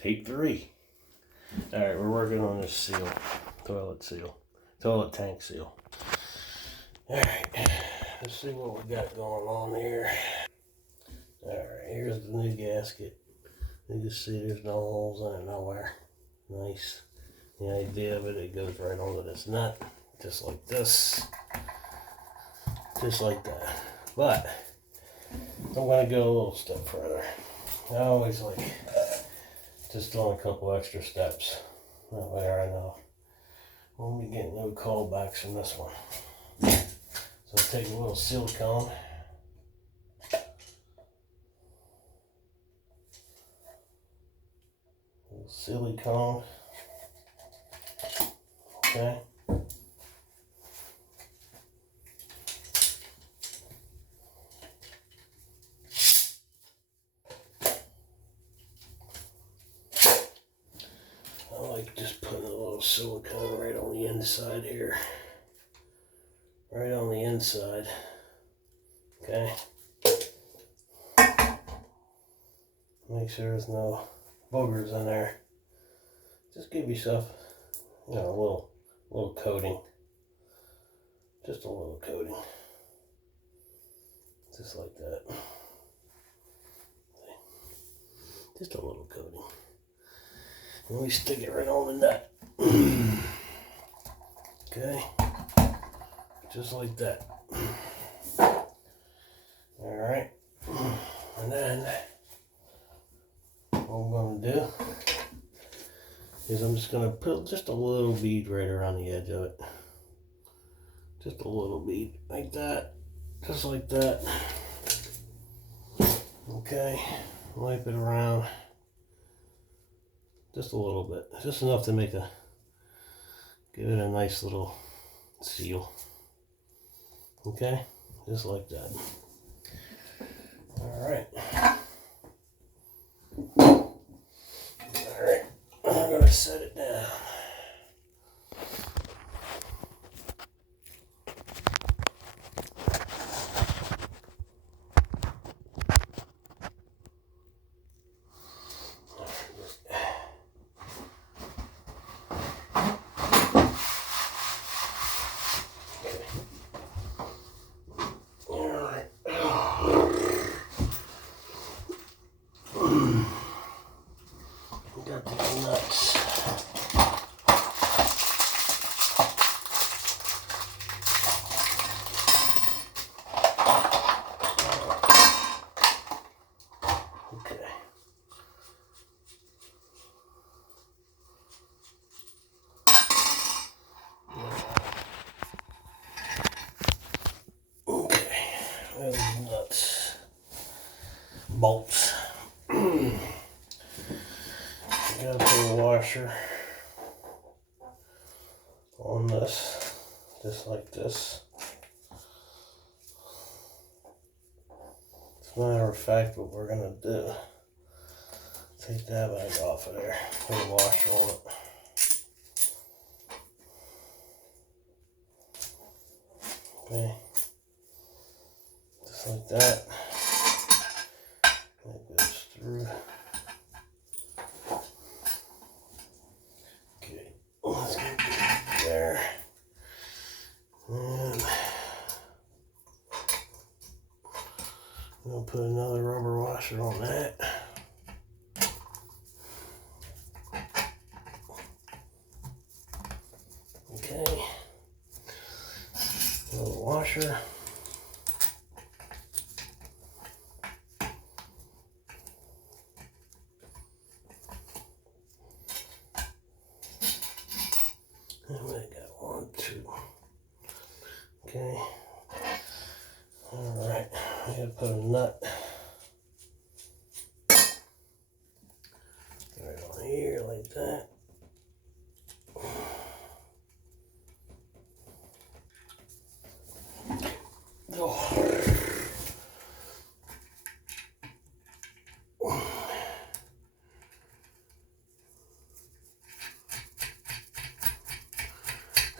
Tape 3. Alright, we're working on this seal. Toilet tank seal. Alright, let's see what we got going on here. Alright, here's the new gasket. You can see there's no holes in it nowhere. Nice. The idea of it, it goes right onto this nut. Just like this. Just like that. But I'm going to go a little step further. I always like just doing a couple extra steps. That way I know won't be getting no callbacks from this one. So take a little silicone. Silicone. Okay. I like just putting a little silicone right on the inside here. Right on the inside. Okay. Make sure there's no boogers in there. Just give yourself, a little coating. Just a little coating. Just like that. Just a little coating. And we stick it right on the nut. Okay. Just like that. Alright. And then what I'm going to do is I'm just going to put just a little bead right around the edge of it. Just a little bead like that. Just like that. Okay. Wipe it around. Just a little bit. Just enough to give it a nice little seal. Okay? Just like that. Alright. Alright. I'm going to set it down. Got these nuts. Okay. Okay. There's the nuts. Bolts. Gotta put a washer on this, just like this. As a matter of fact, what we're gonna do, take that bag off of there, put a washer on it. Okay, just like that. That goes through. Let's get it there. And we'll put another rubber washer on that. Okay. Another washer. And we got 1, 2. Okay. Alright. I gotta put a nut right on here like that. Oh.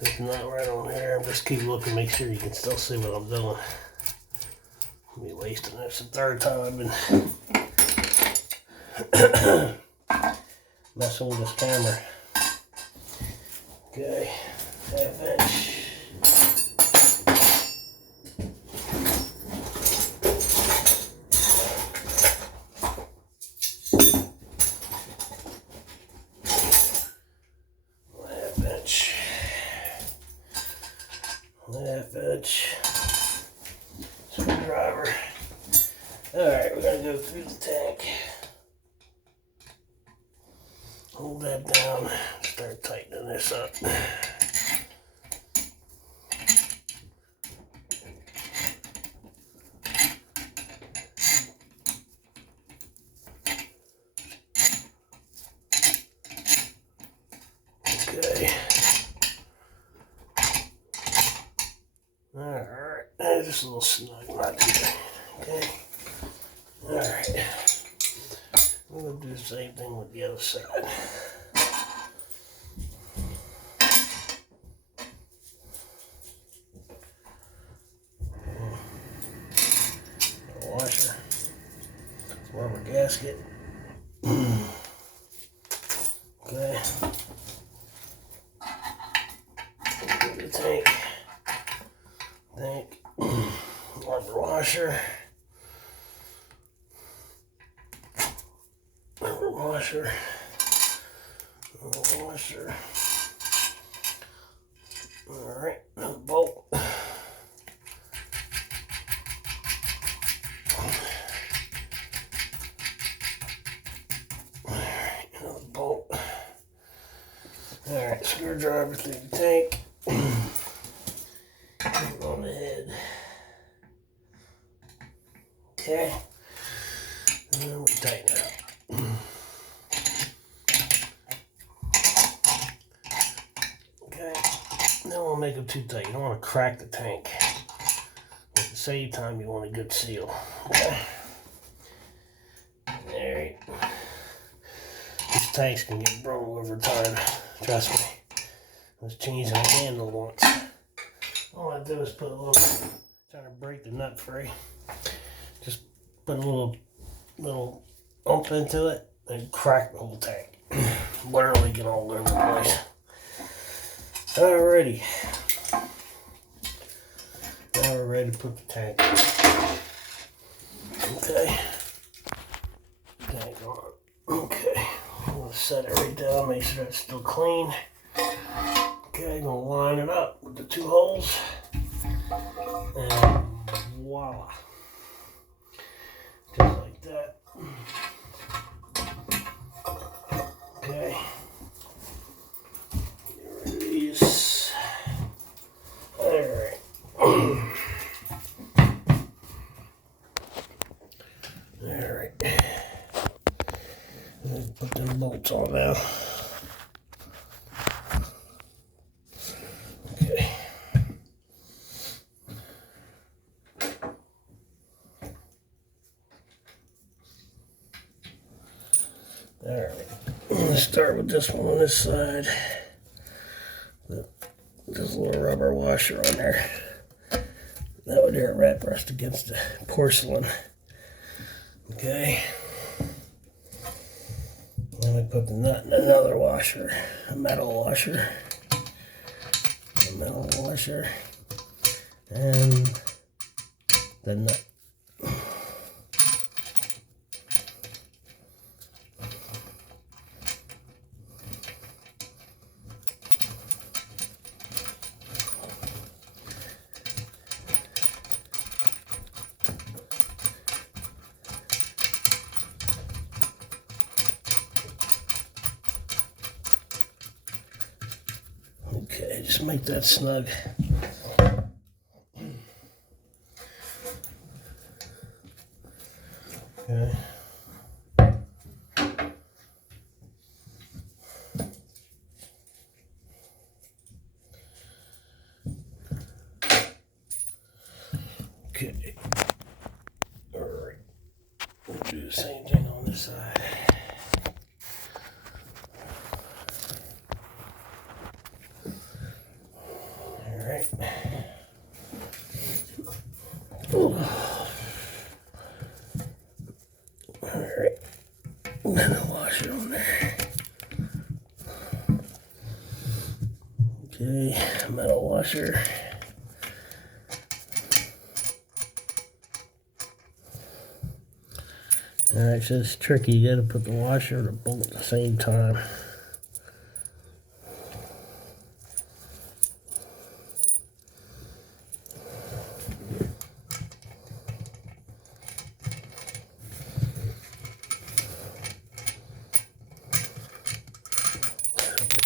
It's not right on here. Just keep looking, make sure you can still see what I'm doing. I'll be wasting this the third time I've been messing with this camera. Okay, 1/2 inch. Half inch screwdriver. Alright, we're gonna go through the tank. Hold that down. Start tightening this up. Okay. Alright, just a little snug, not too bad. Okay. Alright. We're going to do the same thing with the other side. A washer. Rubber gasket. Okay. The tank. Rubber washer. Rubber washer. Rubber washer. Alright, another bolt. Alright, another bolt. Alright, screwdriver through the tank. On the head. Okay. And then we tighten it up. Okay. Then we'll make them too tight. You don't want to crack the tank. At the same time, you want a good seal. Okay. Alright. These tanks can get broke over time. Trust me. I was changing the handle once. All I do is put a little, trying to break the nut free. Just put a little ump into it and crack the whole tank. Literally get all over the place. Alrighty. Now we're ready to put the tank in. Okay. Tank on. Okay. I'm going to set it right down, make sure it's still clean. Okay, gonna line it up with the 2 holes, and voila, just like that. Okay, get rid of these. All right. All right. Let's put them bolts on now. Alright, let's start with this one on this side. This little rubber washer on there. That would air rat rust against the porcelain. Okay. Then we put the nut in another washer, a metal washer. A metal washer. And the nut. Okay, just make that snug. Okay. Okay. All right. We'll do the same thing on this side. Alright, and then the washer on there. Okay, metal washer. Alright, so it's tricky. You gotta put the washer and the bolt at the same time.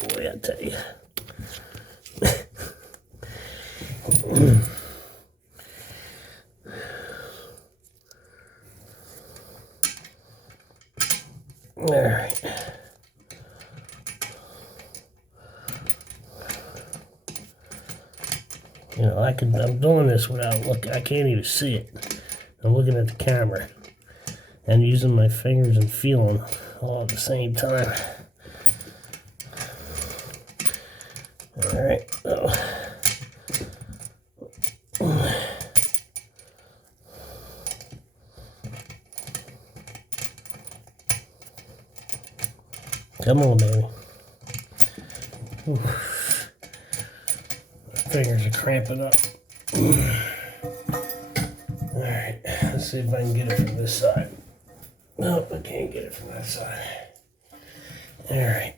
Boy, I tell you. Alright. You know, I'm doing this without looking. I can't even see it. I'm looking at the camera and using my fingers and feeling all at the same time. Alright, so come on, baby. Oof. My fingers are cramping up. Alright, let's see if I can get it from this side. Nope, I can't get it from that side. Alright.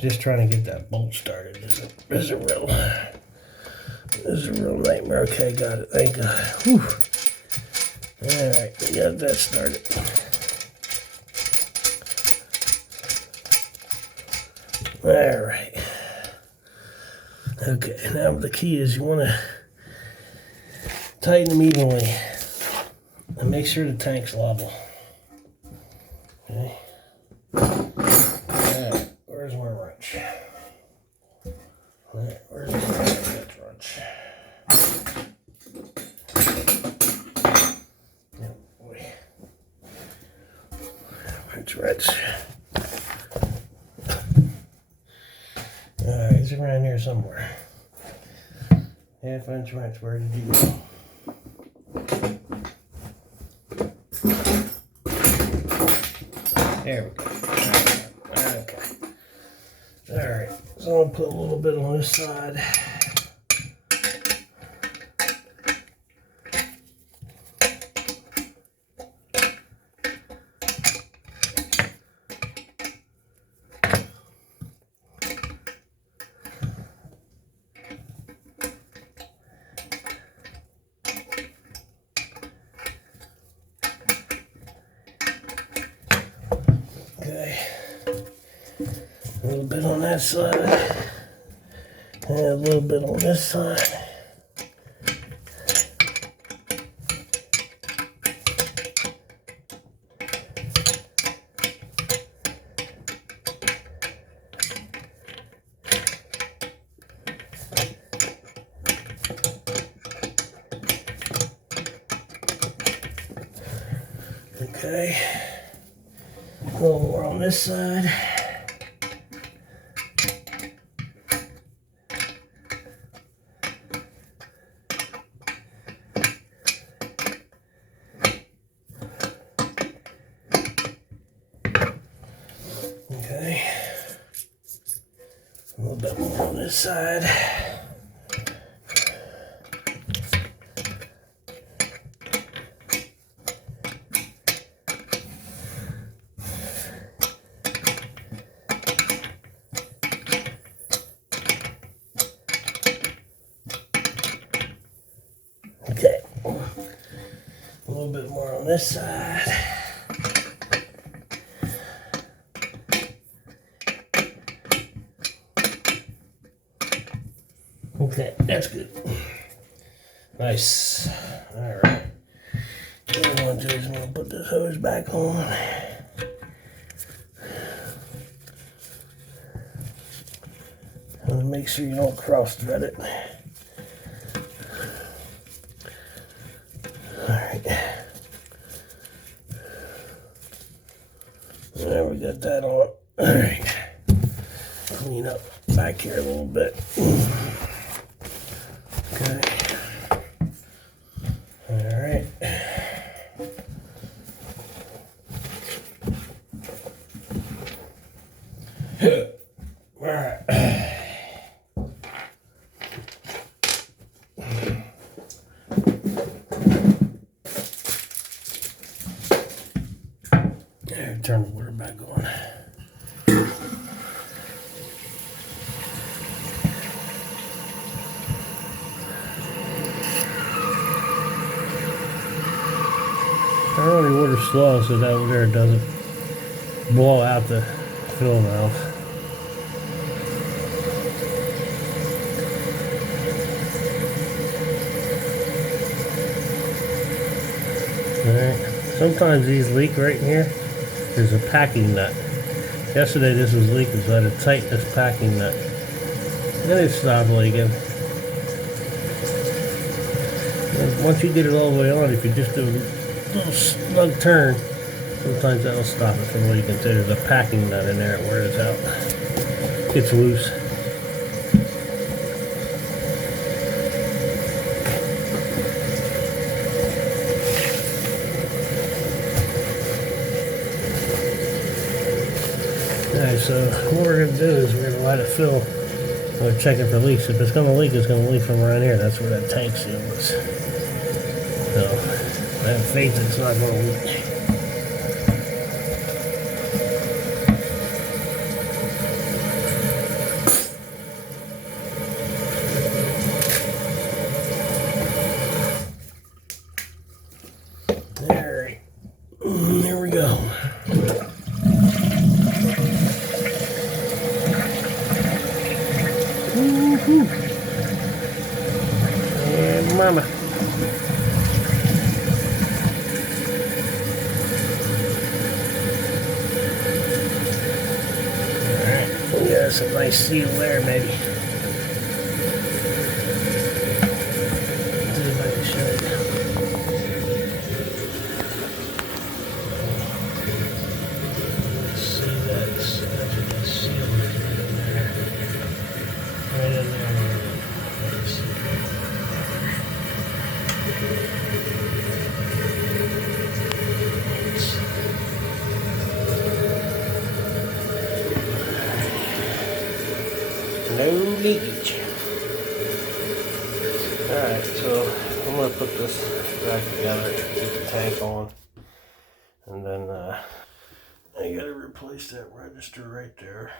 Just trying to get that bolt started is a real nightmare. Okay, got it. Thank God. Whew. Alright, we got that started. Alright. Okay, now the key is you want to tighten them evenly and make sure the tank's level. Okay. Alright, where's my wrench? Alright, where's my wrench? Oh boy. Wrench. Alright, it's around here somewhere. Half-inch wrench, where did you go? There we go. Okay. Alright, so I'm going to put a little bit on this side. Okay, a little bit on that side, and a little bit on this side. Okay, a little more on this side. Okay, a little bit more on this side. Okay, a little bit more on this side. Okay, that's good. Nice. Alright. What I'm going to do is I'm going to put this hose back on. And make sure you don't cross thread it. Alright. There, we got that on. Alright. Clean up back here a little bit. Okay. Alright. turn the water back on. I run the water slow so that over there doesn't blow out the fill valve. Alright, sometimes these leak right in here. There's a packing nut. Yesterday this was leaking, so I had to tighten this packing nut. Then it stopped leaking. And once you get it all the way on, if you just do a little snug turn, sometimes that'll stop it from leaking. So there's a packing nut in there, it wears out. It's loose. Alright, so what we're going to do is we're going to let it fill. We're checking for leaks. If it's going to leak, it's going to leak from right here. That's where that tank seal is. So, I have faith it's not going to leak. Alright, there we go. And mama. Alright, yeah, that's a nice seal there, baby. See if I can show you. See that's a good seal right in there. Right in there. No leakage. Alright, so I'm going to put this back together, get the tank on, and then I got to replace that register right there,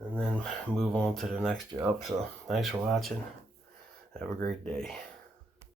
and then move on to the next job. So thanks for watching. Have a great day.